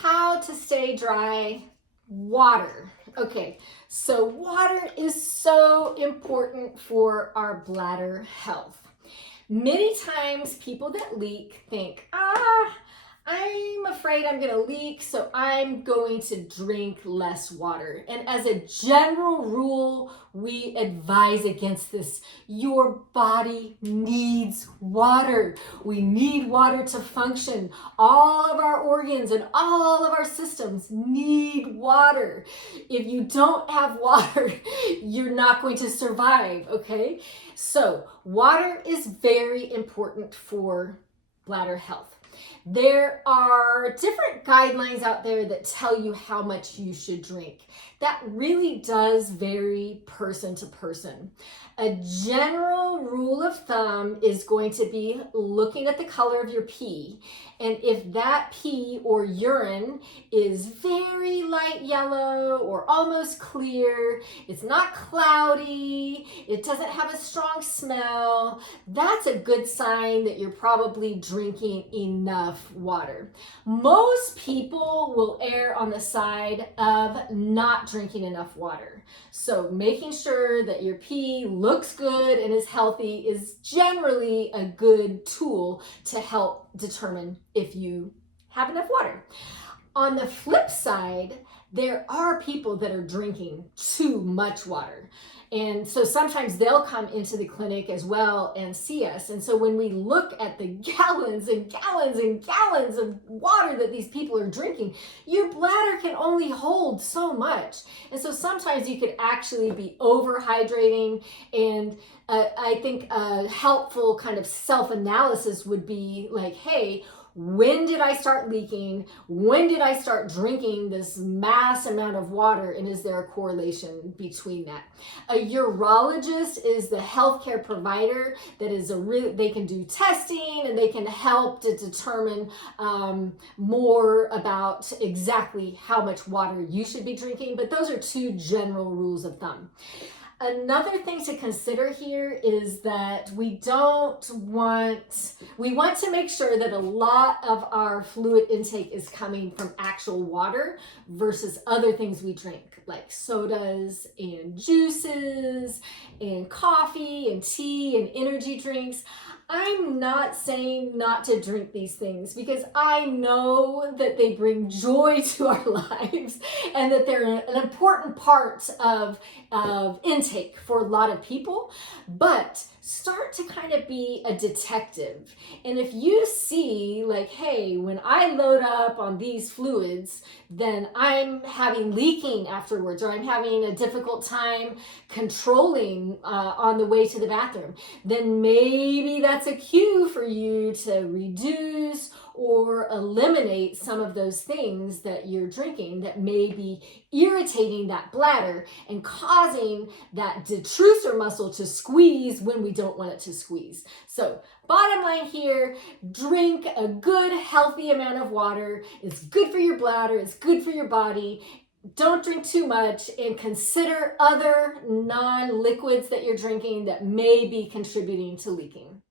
How to stay dry, water. Okay, so water is so important for our bladder health. Many times people that leak think, I'm afraid I'm going to leak, so I'm going to drink less water. And as a general rule, we advise against this. Your body needs water. We need water to function. All of our organs and all of our systems need water. If you don't have water, you're not going to survive, okay? So, water is very important for bladder health. There are different guidelines out there that tell you how much you should drink. That really does vary person to person. A general rule of thumb is going to be looking at the color of your pee. And if that pee or urine is very light yellow or almost clear, it's not cloudy, it doesn't have a strong smell, that's a good sign that you're probably drinking enough water. Most people will err on the side of not drinking enough water. So making sure that your pee looks good and is healthy is generally a good tool to help determine if you have enough water. On the flip side, there are people that are drinking too much water. And so sometimes they'll come into the clinic as well and see us. And so when we look at the gallons and gallons and gallons of water that these people are drinking, your bladder can only hold so much. And so sometimes you could actually be overhydrating. And I think a helpful kind of self-analysis would be like, hey, when did I start leaking? When did I start drinking this mass amount of water? And is there a correlation between that? A urologist is the healthcare provider that is they can do testing and they can help to determine more about exactly how much water you should be drinking. But those are two general rules of thumb. Another thing to consider here is that we want to make sure that a lot of our fluid intake is coming from actual water versus other things we drink, like sodas and juices and coffee and tea and energy drinks. I'm not saying not to drink these things because I know that they bring joy to our lives and that they're an important part of intake for a lot of people, but start to kind of be a detective. And if you see like, hey, when I load up on these fluids, then I'm having leaking afterwards, or I'm having a difficult time controlling on the way to the bathroom, then maybe that's a cue for you to reduce or eliminate some of those things that you're drinking that may be irritating that bladder and causing that detrusor muscle to squeeze when we don't want it to squeeze. So bottom line here, drink a good healthy amount of water. It's good for your bladder, it's good for your body. Don't drink too much, and consider other non-liquids that you're drinking that may be contributing to leaking.